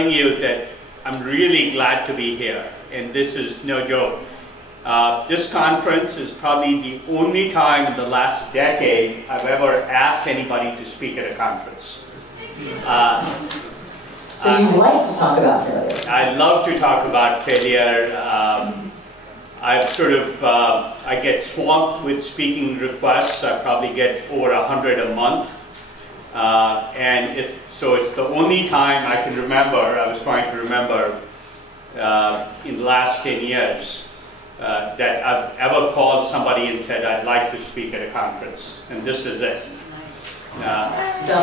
telling you that I'm really glad to be here, and this is no joke. This conference is probably the only time in the last decade I've ever asked anybody to speak at a conference. So you like to talk about failure? I love to talk about failure. I get swamped with speaking requests. I probably get over 100 a month. And it's the only time I can remember, I was trying to remember in the last 10 years that I've ever called somebody and said, I'd like to speak at a conference. And this is it. So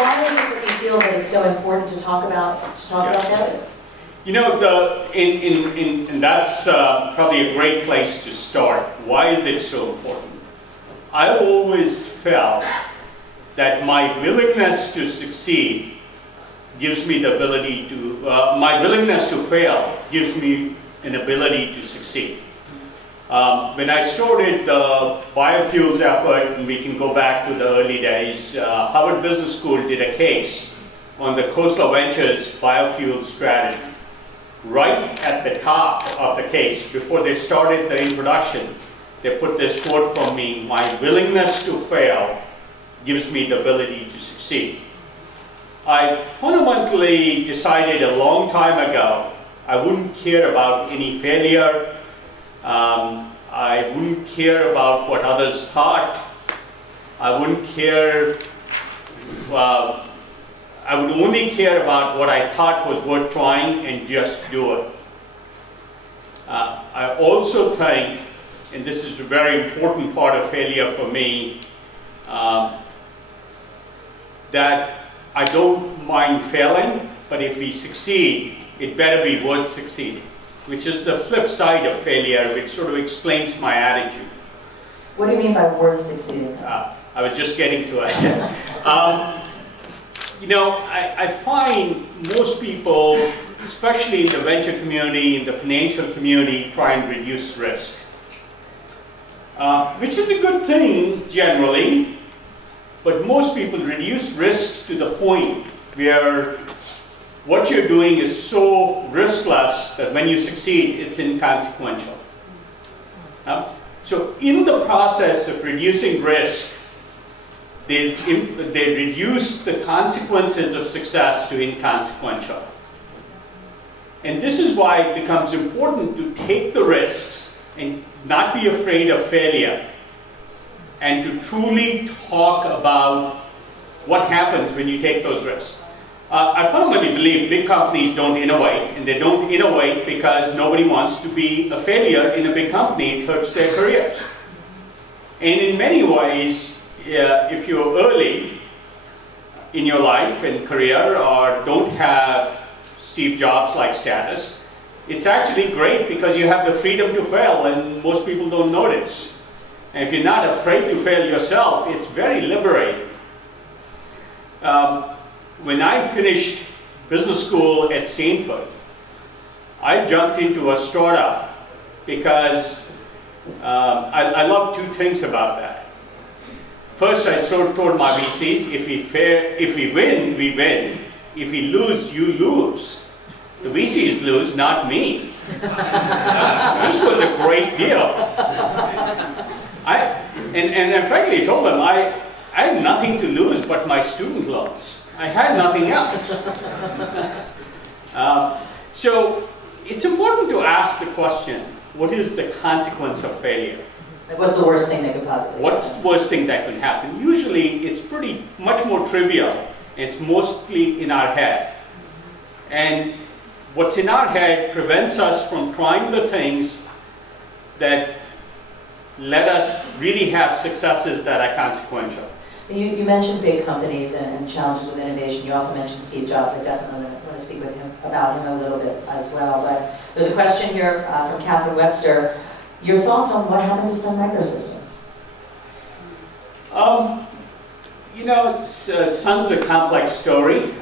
why is it that you feel that it's so important to talk about failure? You know, and that's probably a great place to start. Why is it so important? I've always felt that my willingness to succeed gives me the ability to, my willingness to fail gives me an ability to succeed. When I started the biofuels effort, and we can go back to the early days, Harvard Business School did a case on the Khosla Ventures biofuel strategy. Right at the top of the case, before they started the introduction, they put this quote from me: my willingness to fail gives me the ability to succeed. I fundamentally decided a long time ago I wouldn't care about any failure. I wouldn't care about what others thought. I wouldn't care, I would only care about what I thought was worth trying and just do it. I also think, and this is a very important part of failure for me, that I don't mind failing, but if we succeed, it better be worth succeeding, which is the flip side of failure, which sort of explains my attitude. What do you mean by worth succeeding? I was just getting to it. You know, I find most people, especially in the venture community, in the financial community, try and reduce risk. Which is a good thing generally, but most people reduce risk to the point where what you're doing is so riskless that when you succeed, it's inconsequential. So in the process of reducing risk, they reduce the consequences of success to inconsequential. And this is why it becomes important to take the risks and not be afraid of failure, and to truly talk about what happens when you take those risks. I fundamentally believe big companies don't innovate, and they don't innovate because nobody wants to be a failure in a big company. It hurts their careers. And in many ways, if you're early in your life and career, or don't have Steve Jobs-like status, it's actually great because you have the freedom to fail, and most people don't notice. And if you're not afraid to fail yourself, it's very liberating. When I finished business school at Stanford, I jumped into a startup because I love two things about that. First, I sort of told my VCs, if we win, we win. If we lose, you lose. The VCs lose, not me. This was a great deal. And I frankly told them, I had nothing to lose but my student loans. I had nothing else. So it's important to ask the question, what is the consequence of failure? Like, what's the worst thing that could possibly happen? What's the worst thing that could happen? Usually it's much more trivial. It's mostly in our head. And what's in our head prevents us from trying the things that let us really have successes that are consequential. You mentioned big companies and challenges with innovation. You also mentioned Steve Jobs. I definitely want to speak with him about him a little bit as well. But there's a question here from Catherine Webster. Your thoughts on what happened to Sun Microsystems? You know, Sun's a complex story.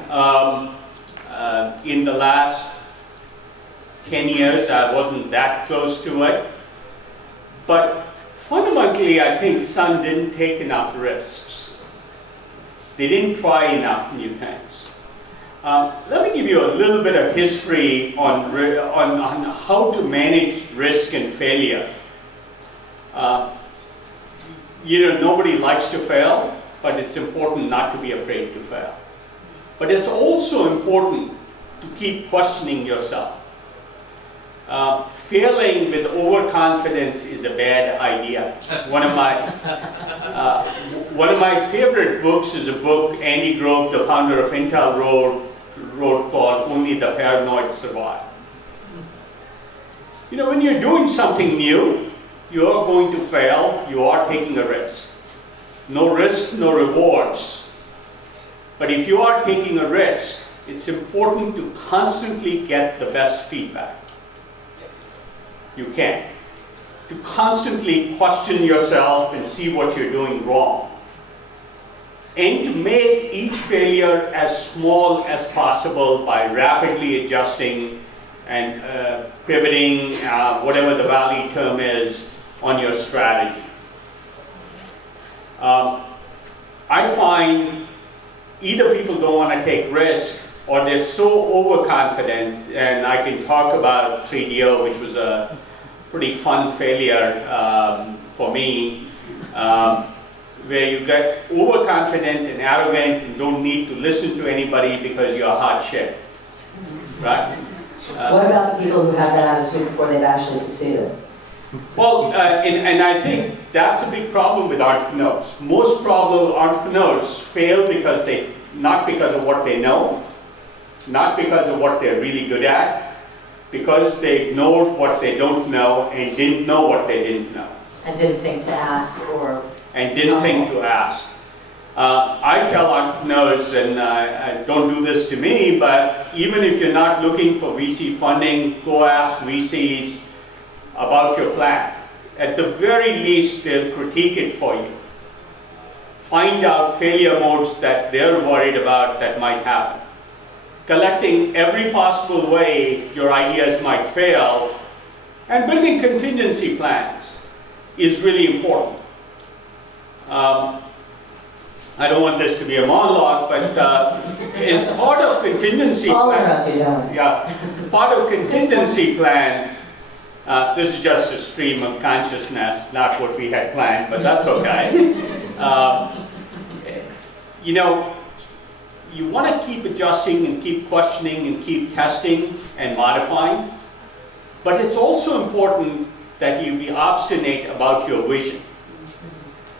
In the last 10 years, I wasn't that close to it. But fundamentally, I think Sun didn't take enough risks. They didn't try enough new things. Let me give you a little bit of history on how to manage risk and failure. Nobody likes to fail, but it's important not to be afraid to fail. But it's also important to keep questioning yourself. Failing with overconfidence is a bad idea. One of my favorite books is a book Andy Grove, the founder of Intel, wrote called "Only the Paranoid Survive." When you're doing something new, you are going to fail. You are taking a risk. No risk, no rewards. But if you are taking a risk, it's important to constantly get the best feedback you can. To constantly question yourself and see what you're doing wrong. And to make each failure as small as possible by rapidly adjusting and pivoting, whatever the Valley term is, on your strategy. I find either people don't want to take risk or they're so overconfident, and I can talk about 3DO, which was a pretty fun failure for me, where you get overconfident and arrogant and don't need to listen to anybody because you're hot shit, right? What about the people who have that attitude before they've actually succeeded? Well, and I think that's a big problem with entrepreneurs. Most entrepreneurs fail because not because of what they know, not because of what they're really good at, because they ignored what they don't know and didn't know what they didn't know. And didn't think to ask or... And didn't think to ask. I tell entrepreneurs, and don't do this to me, but even if you're not looking for VC funding, go ask VCs about your plan. At the very least, they'll critique it for you. Find out failure modes that they're worried about that might happen. Collecting every possible way your ideas might fail, and building contingency plans is really important. I don't want this to be a monologue, but as part of contingency plans, part of contingency plans, this is just a stream of consciousness, not what we had planned, but that's okay. You want to keep adjusting and keep questioning and keep testing and modifying, but it's also important that you be obstinate about your vision.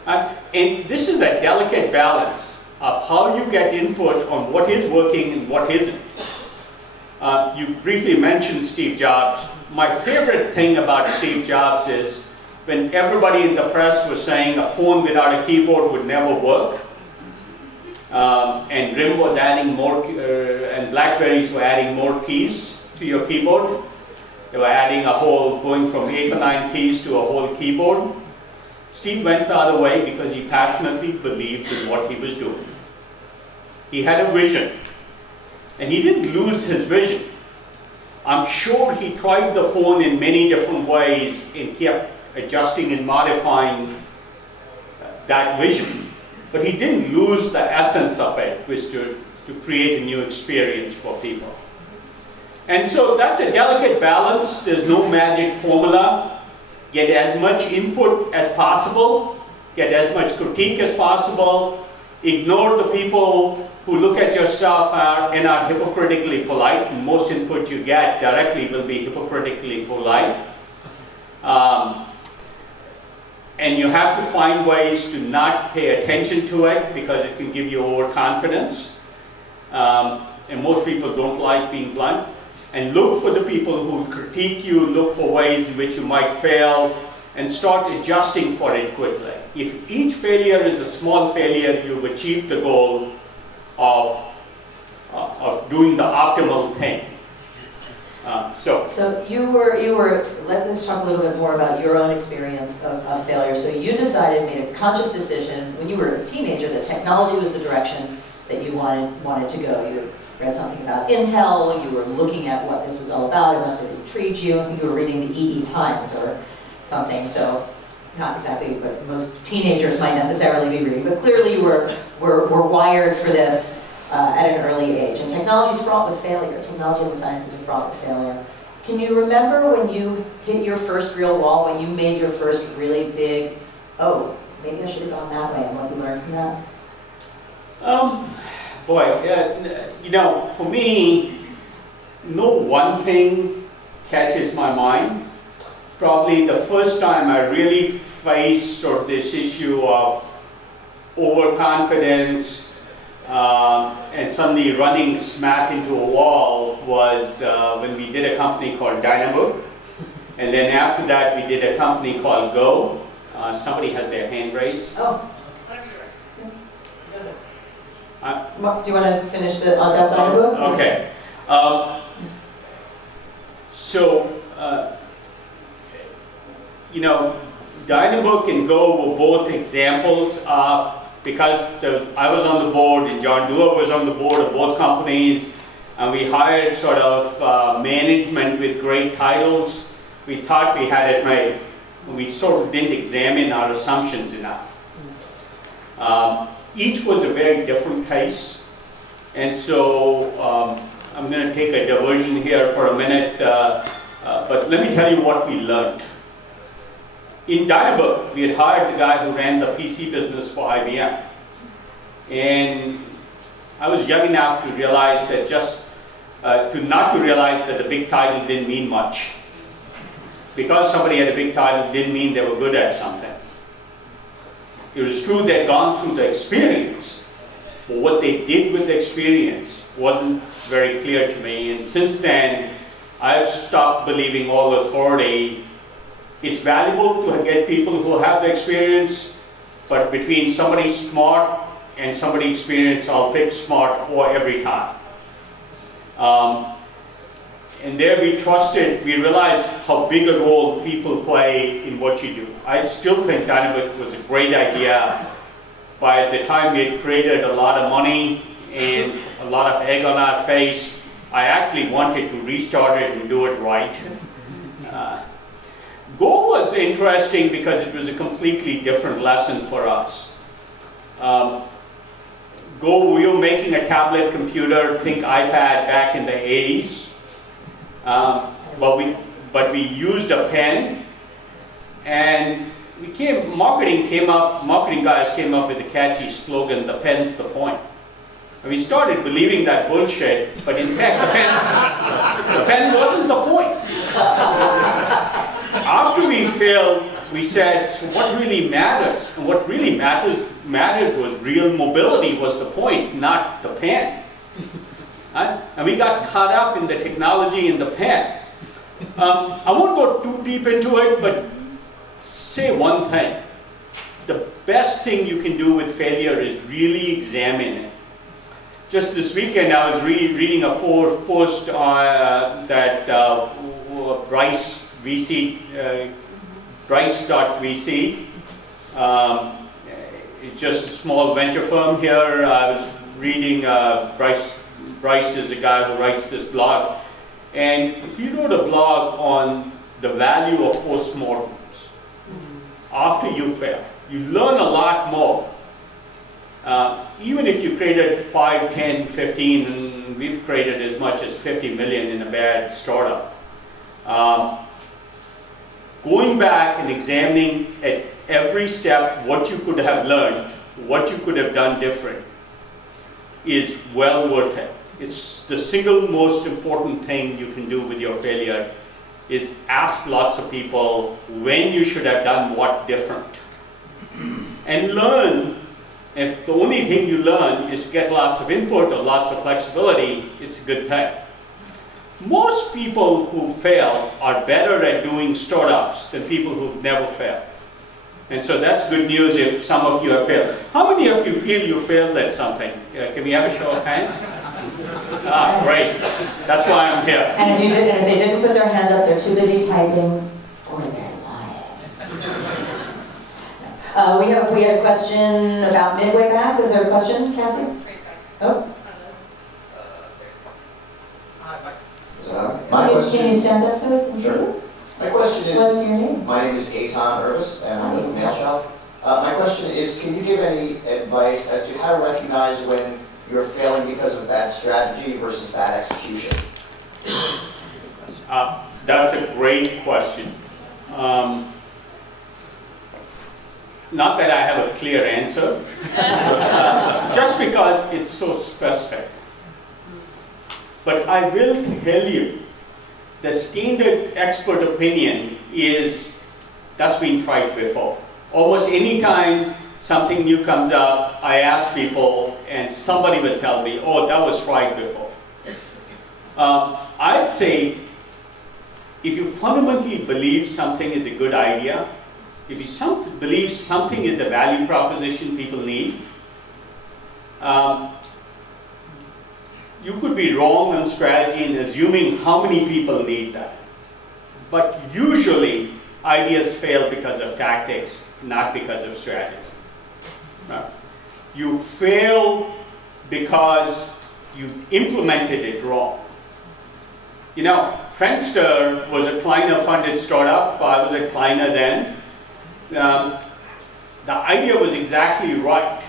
And this is a delicate balance of how you get input on what is working and what isn't. You briefly mentioned Steve Jobs. My favorite thing about Steve Jobs is when everybody in the press was saying a phone without a keyboard would never work, and RIM was adding more, and Blackberries were adding more keys to your keyboard. They were adding going from 8 or 9 keys to a whole keyboard. Steve went the other way because he passionately believed in what he was doing. He had a vision, and he didn't lose his vision. I'm sure he tried the phone in many different ways and kept adjusting and modifying that vision. But he didn't lose the essence of it, which to create a new experience for people. And so that's a delicate balance. There's no magic formula. Get as much input as possible, get as much critique as possible, ignore the people who look at your stuff and are hypocritically polite. And most input you get directly will be hypocritically polite. And you have to find ways to not pay attention to it because it can give you overconfidence. And most people don't like being blunt. And look for the people who critique you, look for ways in which you might fail, and start adjusting for it quickly. If each failure is a small failure, you've achieved the goal of doing the optimal thing. So you were, let's talk a little bit more about your own experience of failure. So you decided, made a conscious decision when you were a teenager that technology was the direction that you wanted to go. You read something about Intel, you were looking at what this was all about, it must have intrigued you. I think you were reading the EE Times or something, so not exactly what most teenagers might necessarily be reading, but clearly you were we're wired for this at an early age. And technology is fraught with failure. Technology and the sciences are fraught with failure. Can you remember when you hit your first real wall, when you made your first really big, oh, maybe I should have gone that way, and what you learned from that? You know, for me, no one thing catches my mind. Probably the first time I really faced sort of this issue of overconfidence and suddenly running smack into a wall was when we did a company called Dynabook. And then after that, we did a company called Go. Somebody has their hand raised. Oh. Do you want to finish the about Dynabook? Okay. You know, Dynabook and Go were both examples of, because I was on the board and John Doerr was on the board of both companies, and we hired sort of management with great titles. We thought we had it right. We sort of didn't examine our assumptions enough. Each was a very different case, and so I'm going to take a diversion here for a minute, but let me tell you what we learned. In Dynabook, we had hired the guy who ran the PC business for IBM, and I was young enough to realize that not to realize that the big title didn't mean much. Because somebody had a big title didn't mean they were good at something. It was true they'd gone through the experience, but what they did with the experience wasn't very clear to me. And since then, I've stopped believing all authority. It's valuable to get people who have the experience, but between somebody smart and somebody experienced, I'll pick smart every time. And there we realized how big a role people play in what you do. I still think Dynabook was a great idea. By the time we had created a lot of money and a lot of egg on our face, I actually wanted to restart it and do it right. Go was interesting because it was a completely different lesson for us. Go, we were making a tablet computer, think iPad back in the 80s. But we used a pen, and marketing guys came up with a catchy slogan, "The pen's the point." And we started believing that bullshit, but in fact the pen wasn't the point. After we failed, we said, so what really matters? And what really mattered was real mobility was the point, not the pen. And we got caught up in the technology and the pen. I won't go too deep into it, but say one thing. The best thing you can do with failure is really examine it. Just this weekend, I was reading a post that Bryce Bryce.vc. It's just a small venture firm here. I was reading Bryce is a guy who writes this blog, and he wrote a blog on the value of postmortems. After you fail, you learn a lot more. Even if you created 5, 10, 15, and we've created as much as 50 million in a bad startup. Going back and examining at every step what you could have learned, what you could have done different, is well worth it. It's the single most important thing you can do with your failure is ask lots of people when you should have done what different. And learn. If the only thing you learn is to get lots of input or lots of flexibility, it's a good thing. Most people who fail are better at doing startups than people who've never failed. And so that's good news if some of you have failed. How many of you feel you failed at something? Can we have a show of hands? Great. That's why I'm here. And if they didn't put their hand up, they're too busy typing or they're lying. We had a question about midway back. Was there a question, Cassie? Oh. Can you stand up so we can see you? My question is, what's your name? My name is Eitan Urbis, and I'm with the Mail Shop. My question is, can you give any advice as to how to recognize when you're failing because of bad strategy versus bad execution? That's a great question. Not that I have a clear answer, just because it's so specific. But I will tell you, the standard expert opinion is that's been tried before. Almost any time something new comes up, I ask people, and somebody will tell me, oh, that was tried before. I'd say, if you fundamentally believe something is a good idea, if you believe something is a value proposition people need, you could be wrong on strategy in assuming how many people need that. But usually, ideas fail because of tactics, not because of strategy. Right? You fail because you implemented it wrong. You know, Friendster was a Kleiner-funded startup. I was a Kleiner then. The idea was exactly right.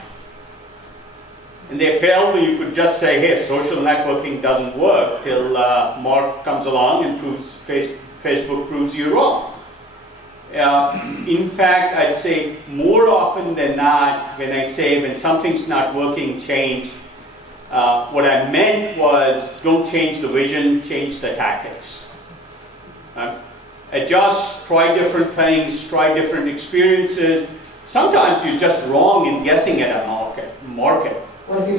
And they failed when you could just say, hey, social networking doesn't work, till Mark comes along and proves Facebook proves you wrong. In fact, I'd say more often than not, when I say when something's not working, change, what I meant was don't change the vision, change the tactics. Adjust, try different things, try different experiences. Sometimes you're just wrong in guessing at a market. What if you're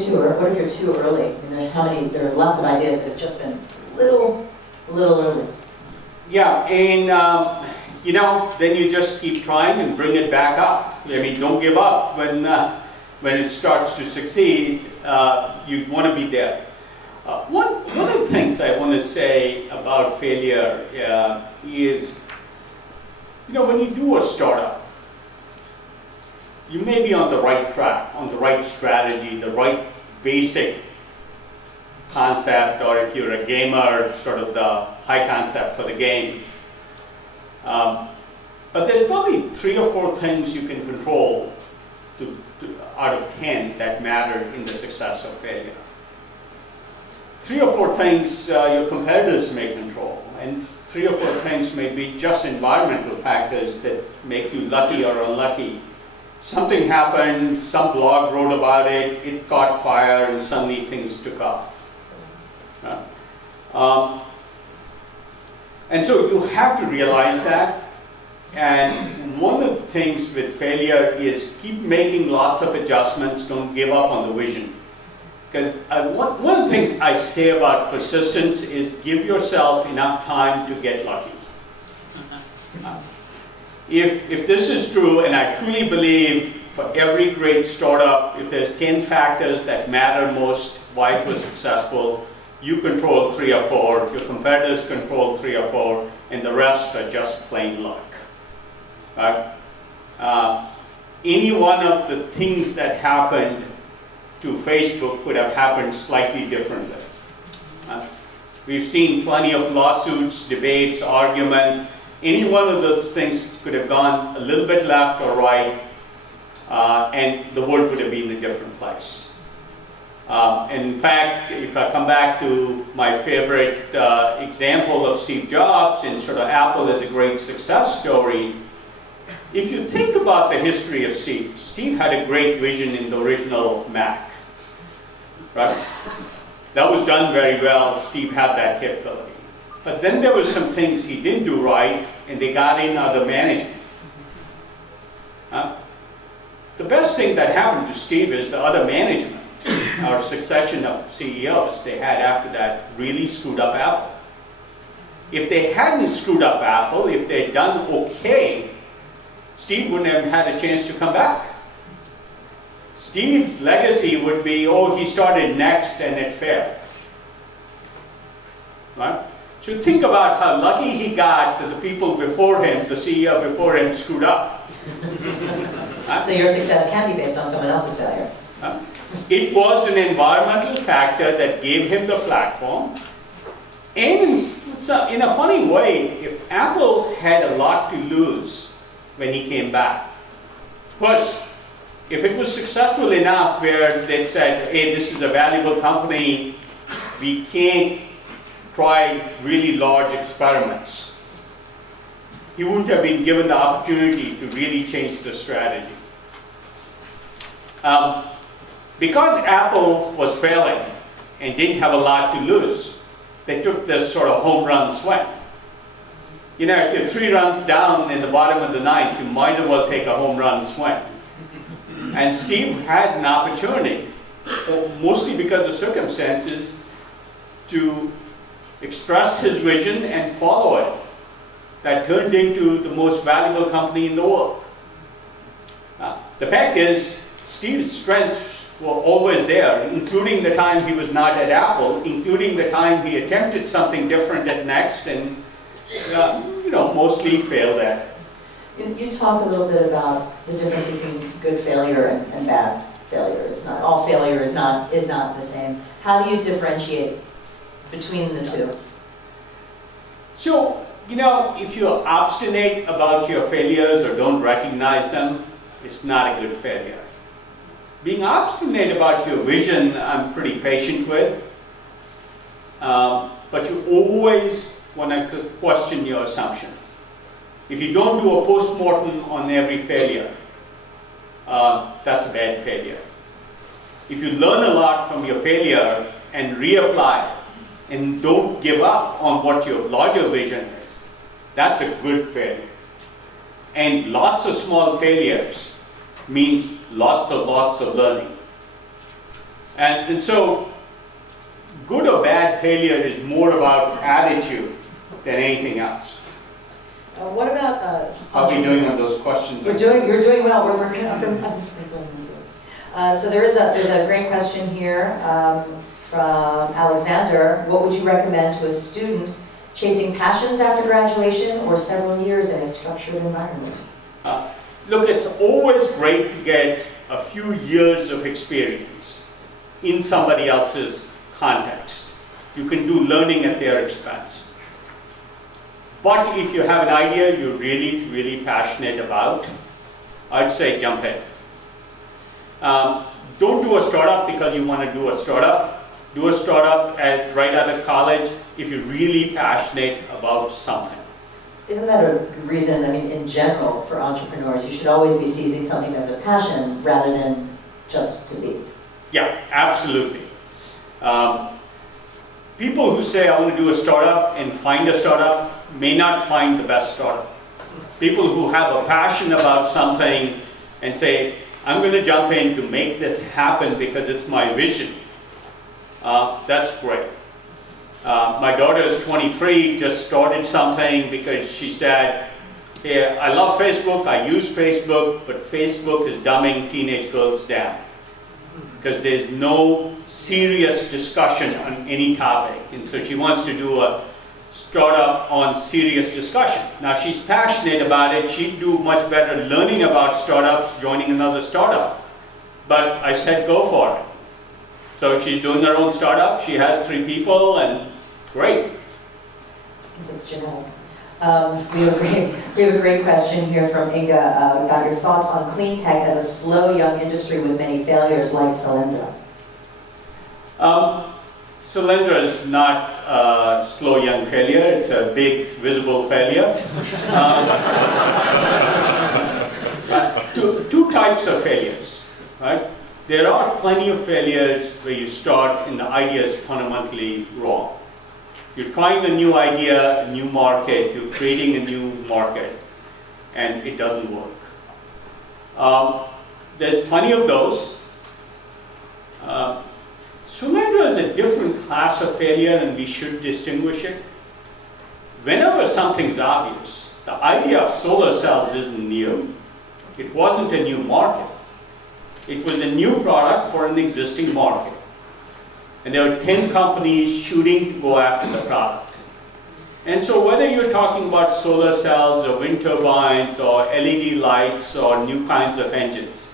too early? And there are lots of ideas that have just been little early. Yeah, and you know, then you just keep trying and bring it back up. I mean, don't give up when it starts to succeed. You want to be there. One of the things I want to say about failure is, you know, when you do a startup, you may be on the right track, on the right strategy, the right basic concept, or if you're a gamer, sort of the high concept for the game. But there's probably 3 or 4 things you can control out of 10 that matter in the success of failure. 3 or 4 things your competitors may control, and 3 or 4 things may be just environmental factors that make you lucky or unlucky. Something happened, some blog wrote about it, it caught fire, and suddenly things took off. And so you have to realize that. And one of the things with failure is keep making lots of adjustments, don't give up on the vision. Because one of the things I say about persistence is give yourself enough time to get lucky. If this is true, and I truly believe for every great startup, if there's 10 factors that matter most why it was successful, you control 3 or 4, your competitors control 3 or 4, and the rest are just plain luck. Right? Any one of the things that happened to Facebook could have happened slightly differently. We've seen plenty of lawsuits, debates, arguments. Any one of those things could have gone a little bit left or right, and the world would have been a different place. In fact, if I come back to my favorite example of Steve Jobs and sort of Apple as a great success story, if you think about the history of Steve had a great vision in the original Mac, right? That was done very well. Steve had that capability. But then there were some things he didn't do right, and they got in other management. The best thing that happened to Steve is the other management, our succession of CEOs they had after that really screwed up Apple. If they hadn't screwed up Apple, if they'd done okay, Steve wouldn't have had a chance to come back. Steve's legacy would be, oh, he started next and it failed. Right? So think about how lucky he got that the people before him, the CEO before him, screwed up. So your success can be based on someone else's failure. It was an environmental factor that gave him the platform. And in a funny way, if Apple had a lot to lose when he came back, First, if it was successful enough where they said, hey, this is a valuable company, we can't try really large experiments, he wouldn't have been given the opportunity to really change the strategy. Because Apple was failing and didn't have a lot to lose, they took this sort of home run swing. You know, if you're 3 runs down in the bottom of the ninth, you might as well take a home run swing. And Steve had an opportunity, mostly because of circumstances, to express his vision and follow it. That turned into the most valuable company in the world. The fact is, Steve's strengths were always there, including the time he was not at Apple, including the time he attempted something different at Next, and you know, mostly failed at it. You talk a little bit about the difference between good failure and bad failure. It's not all failure is not the same. How do you differentiate between the two? So, you know, if you're obstinate about your failures or don't recognize them, it's not a good failure. Being obstinate about your vision, I'm pretty patient with, but you always want to question your assumptions. If you don't do a post-mortem on every failure, that's a bad failure. If you learn a lot from your failure and reapply and don't give up on what your larger vision is, that's a good failure. And lots of small failures means lots of learning. And so, good or bad failure is more about attitude than anything else. What about how are we doing on those questions? You're doing well. We're working up in so there's a great question here from Alexander. What would you recommend to a student chasing passions after graduation or several years in a structured environment? Look, it's always great to get a few years of experience in somebody else's context. You can do learning at their expense. But if you have an idea you're really passionate about, I'd say jump in. Don't do a startup because you want to do a startup. Do a startup right out of college if you're really passionate about something. Isn't that a reason, I mean, in general, for entrepreneurs, you should always be seizing something that's a passion rather than just to be? Yeah, absolutely. People who say, I want to do a startup and find a startup may not find the best startup. People who have a passion about something and say, I'm going to jump in to make this happen because it's my vision, that's great. My daughter is 23, just started something because she said, hey, I love Facebook, I use Facebook, but Facebook is dumbing teenage girls down because there's no serious discussion on any topic. And so she wants to do a startup on serious discussion. Now she's passionate about it, she'd do much better learning about startups, joining another startup. But I said, go for it. So she's doing her own startup, she has 3 people, and great. It's genetic. We have a great question here from Inga about your thoughts on clean tech as a slow young industry with many failures like Solyndra. Solyndra is not a slow young failure, it's a big visible failure. Two types of failures, right? There are plenty of failures where you start and the idea is fundamentally wrong. You're trying a new idea, a new market, you're creating a new market, and it doesn't work. There's plenty of those. Solyndra is a different class of failure and we should distinguish it. Whenever something's obvious, the idea of solar cells isn't new. It wasn't a new market. It was a new product for an existing market. And there were 10 companies shooting to go after the product. And so whether you're talking about solar cells or wind turbines or LED lights or new kinds of engines,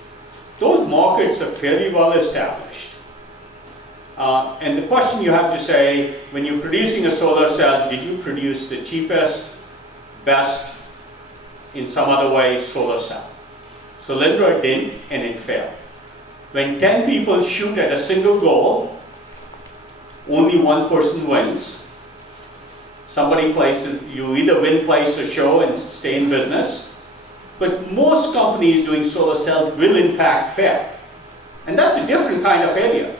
those markets are fairly well established. And the question you have to say, when you're producing a solar cell, did you produce the cheapest, best, in some other way, solar cell? So Lindra didn't, and it failed. When 10 people shoot at a single goal, only one person wins. Somebody places, you either win, place a show and stay in business, but most companies doing solar cells will in fact fail. And that's a different kind of failure.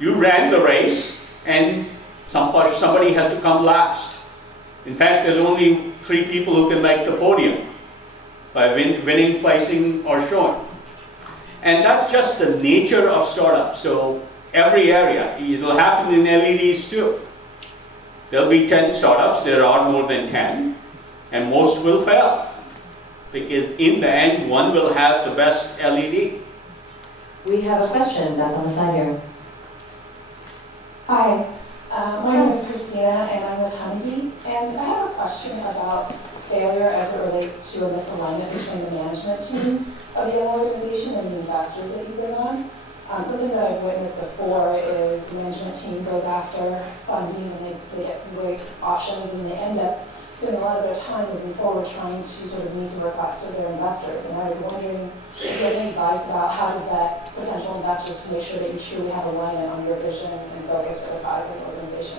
You ran the race and somebody has to come last. In fact, there's only 3 people who can make the podium by winning, placing, or showing. And that's just the nature of startups. So every area, it'll happen in LEDs too. There'll be 10 startups, there are more than 10, and most will fail. Because in the end, one will have the best LED. We have a question back on the side here. Hi, my name is Christina and I'm with Honeybee. And I have a question about failure as it relates to a misalignment between the management team of the organization and the investors that you bring on. Something that I've witnessed before is the management team goes after funding and they get some great options and they end up spending a lot of their time moving forward trying to sort of meet the requests of their investors. And I was wondering if you have any advice about how to vet potential investors to make sure that you truly have alignment on your vision and focus for the product and organization.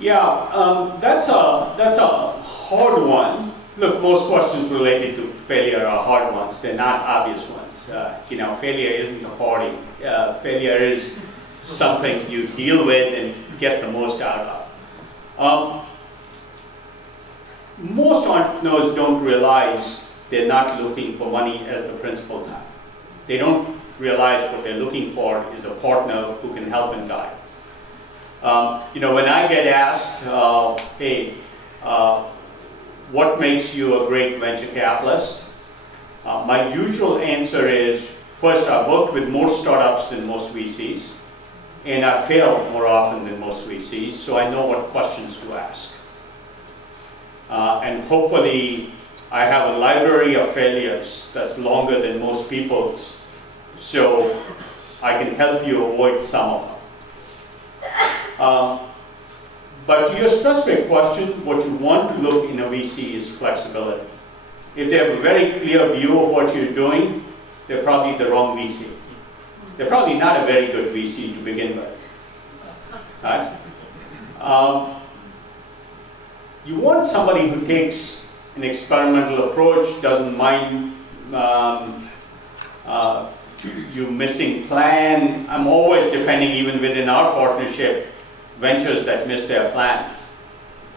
Yeah, that's a hard one. Look, most questions related to failure are hard ones. They're not obvious ones. Failure isn't a party. Failure is something you deal with and get the most out of. Most entrepreneurs don't realize they're not looking for money as the principal now. They don't realize what they're looking for is a partner who can help and guide. When I get asked, hey, what makes you a great venture capitalist? My usual answer is, first, I've worked with more startups than most VCs, and I've failed more often than most VCs, so I know what questions to ask. And hopefully, I have a library of failures that's longer than most people's, so I can help you avoid some of them. But to your specific question, what you want to look in a VC is flexibility. If they have a very clear view of what you're doing, they're probably the wrong VC. They're probably not a very good VC to begin with. Right? You want somebody who takes an experimental approach, doesn't mind you missing plan. I'm always defending, even within our partnership, ventures that miss their plans.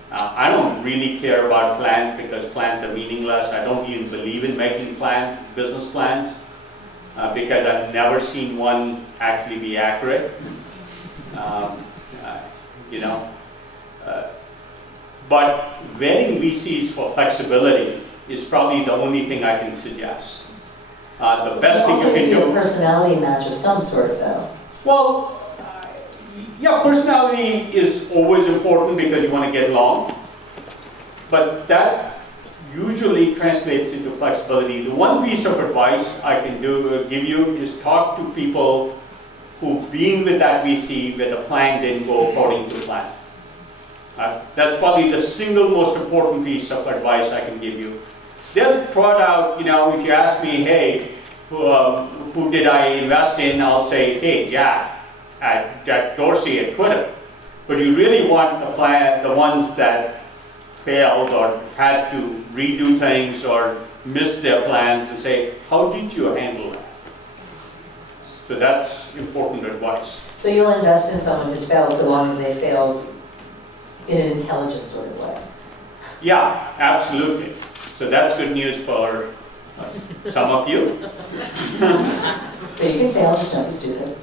I don't really care about plans because plans are meaningless. I don't even believe in making plans, business plans, because I've never seen one actually be accurate. But vetting VCs for flexibility is probably the only thing I can suggest. The best thing you can do. A personality match of some sort, though. Well, yeah, personality is always important because you want to get along. But that usually translates into flexibility. The one piece of advice I can give you is talk to people who've been with that VC where the plan didn't go according to plan. That's probably the single most important piece of advice I can give you. They'll trot out, if you ask me, hey, who did I invest in? I'll say, hey, Jack Dorsey at Twitter. But you really want the ones that failed or had to redo things or missed their plans and say, how did you handle that? So that's important advice. So you'll invest in someone who's failed so long as they failed in an intelligent sort of way? Yeah, absolutely. So that's good news for some of you. So you can fail, just don't be stupid.